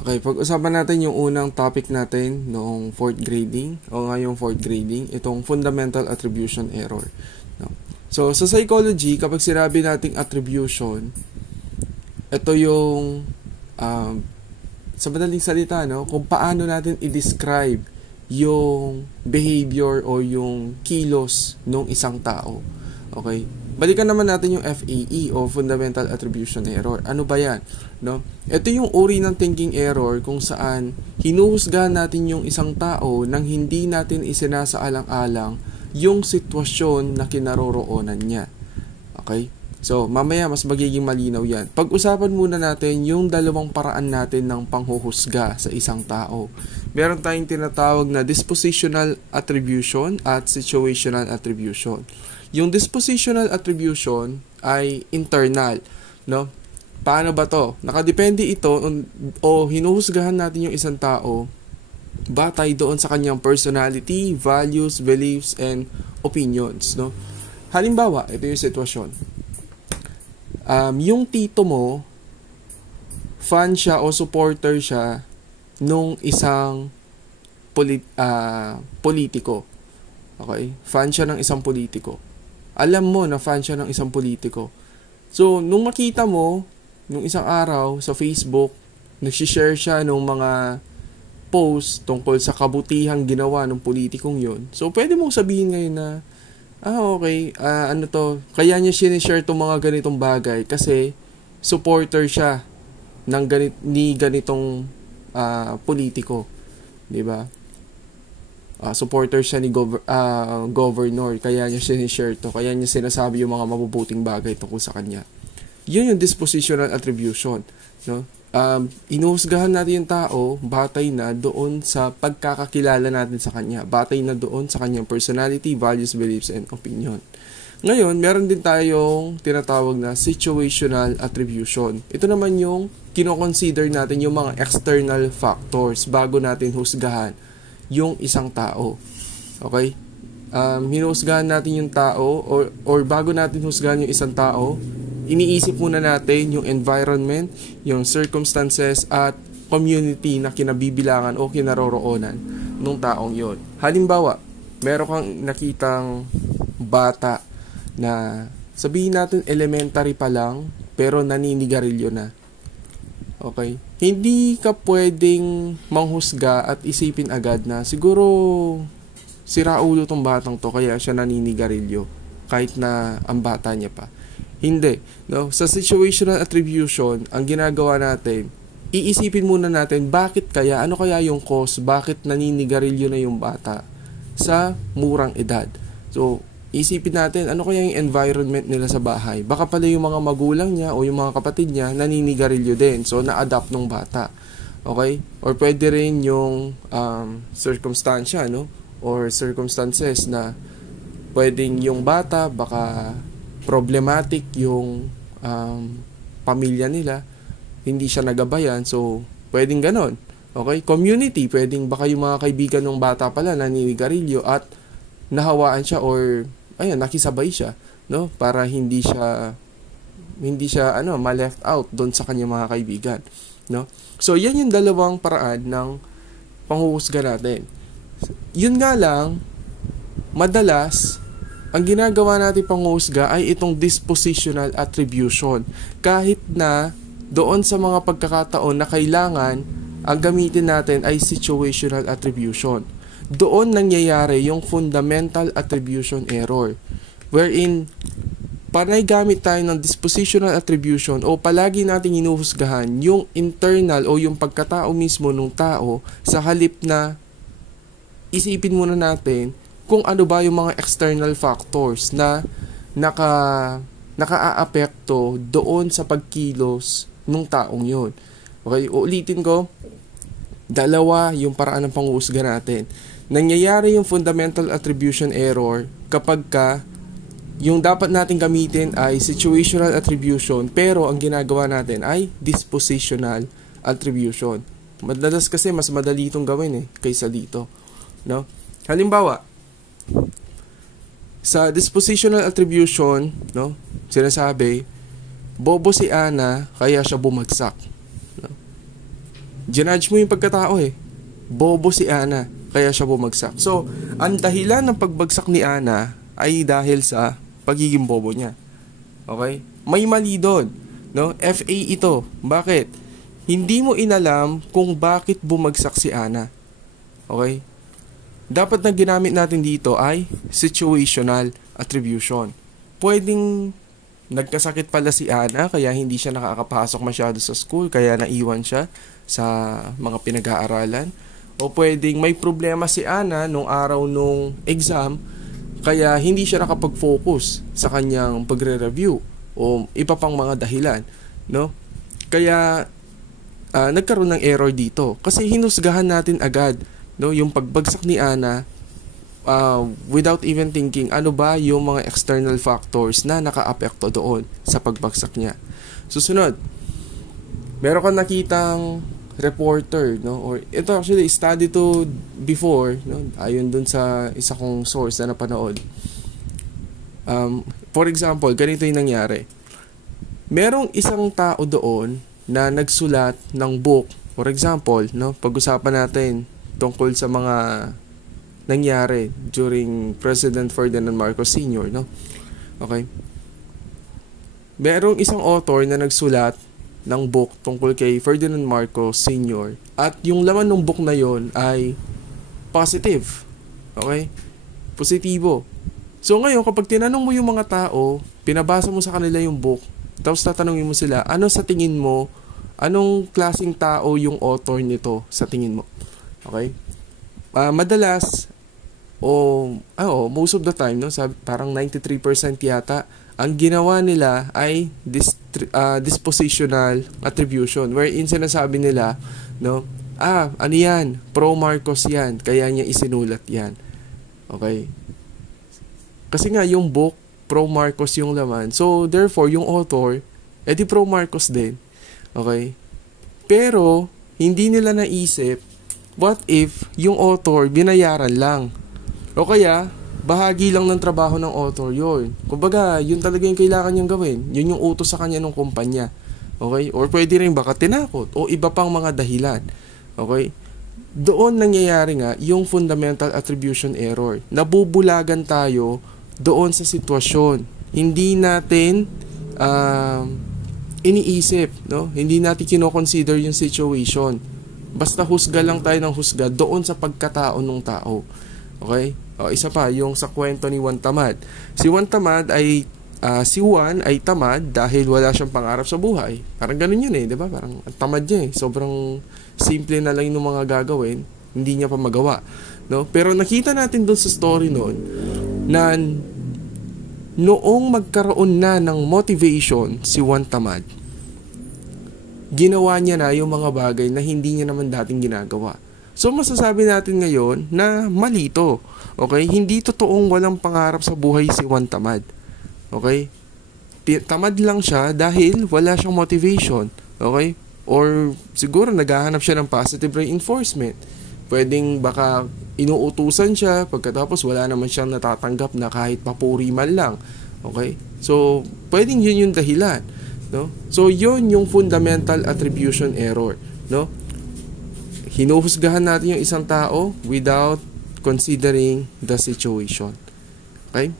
Okay, pag-usapan natin yung unang topic natin noong fourth grading o ngayong fourth grading, itong fundamental attribution error. No? So, sa psychology, kapag sinabi nating attribution, ito yung sa madaling salita, no, kung paano natin i-describe yung behavior o yung kilos ng isang tao. Okay? Balikan naman natin yung FAE o Fundamental Attribution Error. Ano ba yan? No? Ito yung uri ng thinking error kung saan hinuhusgahan natin yung isang tao nang hindi natin isinasaalang-alang yung sitwasyon na kinaroroonan niya. Okay? So, mamaya mas magiging malinaw yan. Pag-usapan muna natin yung dalawang paraan natin ng panghuhusga sa isang tao. Meron tayong tinatawag na dispositional attribution at situational attribution. Yung dispositional attribution ay internal, no? Paano ba to? Nakadepende ito o hinuhusgahan natin yung isang tao batay doon sa kanyang personality, values, beliefs, and opinions, no? Halimbawa, ito yung sitwasyon. Yung tito mo, fan siya o supporter siya nung isang politiko. Okay? Fan siya ng isang politiko. Alam mo na fan siya ng isang politiko. So, nung makita mo, nung isang araw sa Facebook, nagsishare siya ng mga post tungkol sa kabutihang ginawa ng politikong yon. So, pwede mong sabihin ngayon na, okay, ano to, kaya niya sinishare itong mga ganitong bagay kasi supporter siya ng ganitong politiko. Diba? Supporter siya ni governor, kaya niya sinishare to, kaya niya sinasabi yung mga mabubuting bagay tungkol sa kanya. Yun yung dispositional attribution, no? Inuhusgahan natin yung tao batay na doon sa pagkakakilala natin sa kanya, batay na doon sa kanyang personality, values, beliefs, and opinion. Ngayon, meron din tayong tinatawag na situational attribution. Ito naman yung kino-consider natin yung mga external factors bago natin husgahan yung isang tao. Okay? Hinuhusgahan natin yung tao or bago natin husgahan yung isang tao, iniisip muna natin yung environment, yung circumstances at community na kinabibilangan o kinaroroonan ng taong yon. Halimbawa, meron kang nakitang bata na sabihin natin elementary pa lang pero naninigarilyo na. Okay? Hindi ka pwedeng manghusga at isipin agad na siguro siraulo tong batang to kaya siya naninigarilyo kahit na ang bata niya pa. Hindi. No? Sa situational attribution, ang ginagawa natin, iisipin muna natin bakit kaya, ano kaya yung cause, bakit naninigarilyo na yung bata sa murang edad. So, isipin natin, ano kaya yung environment nila sa bahay. Baka pala yung mga magulang niya o yung mga kapatid niya naninigarilyo din. So, na-adapt ng bata. Okay? Or pwede rin yung circumstansya, no? Or circumstances na pwedeng yung bata, baka problematic yung pamilya nila, hindi siya nagabayan, so pwedeng ganon. Okay? Community, pwedeng baka yung mga kaibigan ng bata pala naninigarilyo at nahawaan siya or nakisabay siya, no? Para hindi siya ma-left out doon sa kanyang mga kaibigan, no? So yan yung dalawang paraan ng panghuhusga natin. Yun nga lang, madalas ang ginagawa natin panghuhusga ay itong dispositional attribution. Kahit na doon sa mga pagkakataon na kailangan ang gamitin natin ay situational attribution. Doon nangyayari yung fundamental attribution error. Wherein, panay gamit tayo ng dispositional attribution o palagi natin hinuhusgahan yung internal o yung pagkatao mismo ng tao sa halip na isipin muna natin kung ano ba yung mga external factors na naka-aapekto doon sa pagkilos ng taong yun. Okay, uulitin ko, dalawa yung paraan ng panghuhusga natin. Nangyayari yung fundamental attribution error kapag yung dapat natin gamitin ay situational attribution pero ang ginagawa natin ay dispositional attribution. Madalas kasi mas madali itong gawin kaysa dito. No? Halimbawa, sa dispositional attribution, no, sinasabi, bobo si Ana kaya siya bumagsak. No? Ginudge mo yung pagkatao eh. Bobo si Ana, kaya siya bumagsak. So, ang dahilan ng pagbagsak ni Ana ay dahil sa pagiging bobo niya. Okay? May mali doon. No? FA ito. Bakit? Hindi mo inalam kung bakit bumagsak si Ana. Okay? Dapat na ginamit natin dito ay situational attribution. Pwedeng nagkasakit pala si Ana kaya hindi siya nakakapasok masyado sa school, kaya naiwan siya sa mga pinag-aaralan. O pwedeng may problema si Ana nung araw nung exam kaya hindi siya nakapag-focus sa kanyang pagre-review o iba pang mga dahilan, no? Kaya nagkaroon ng error dito kasi hinusgahan natin agad, no, yung pagbagsak ni Ana without even thinking ano ba yung mga external factors na naka-apekto doon sa pagbagsak niya. Susunod, meron kang nakitang reporter, no, or ito actually study to before, no, ayon dun sa isa kong source na napanood. For example, ganito yung nangyari. Merong isang tao doon na nagsulat ng book. For example, no, pag-usapan natin tungkol sa mga nangyari during President Ferdinand Marcos Sr., no? Okay? Merong isang author na nagsulat ng book tungkol kay Ferdinand Marcos Sr. At yung laman ng book na yon ay positive. Okay? Positibo. So ngayon, kapag tinanong mo yung mga tao, pinabasa mo sa kanila yung book, tapos tatanungin mo sila, ano sa tingin mo, anong klaseng tao yung author nito sa tingin mo? Okay? Madalas, most of the time, no, parang 93% yata, ang ginawa nila ay dispositional attribution, wherein sinasabi nila, no, ano yan, pro Marcos yan, kaya niya isinulat yan. Okay? Kasi nga yung book, pro Marcos yung laman. So, therefore, yung author, edi pro Marcos din. Okay? Pero, hindi nila naisip, what if yung author binayaran lang? O kaya, bahagi lang ng trabaho ng author yun. Kumbaga, yun talaga yung kailangan niyang gawin. Yun yung utos sa kanya ng kumpanya. Okay? Or pwede rin baka tinakot o iba pang mga dahilan. Okay? Doon nangyayari nga yung fundamental attribution error. Nabubulagan tayo doon sa sitwasyon. Hindi natin iniisip, no? Hindi natin kino-consider yung situation. Basta husga lang tayo ng husga doon sa pagkatao ng tao. Okay? O, isa pa, yung sa kwento ni Juan Tamad. Si Juan Tamad ay, si Juan ay tamad dahil wala siyang pangarap sa buhay. Parang ganun yun eh, di ba? Parang tamad niya eh. Sobrang simple na lang yung mga gagawin, hindi niya pa magawa. No? Pero nakita natin doon sa story noon na noong magkaroon na ng motivation si Juan Tamad, ginawa niya na yung mga bagay na hindi niya naman dating ginagawa. So masasabi natin ngayon na mali ito. Okay? Hindi totoong walang pangarap sa buhay si Juan Tamad. Okay? Tamad lang siya dahil wala siyang motivation. Okay? Or siguro naghahanap siya ng positive reinforcement. Pwedeng baka inuutusan siya pagkatapos wala naman siyang natatanggap na kahit papuri man lang. Okay? So, pwedeng yun yung dahilan. No? So, yun yung fundamental attribution error. No? Hinuhusgahan natin yung isang tao without considering the situation. Okay?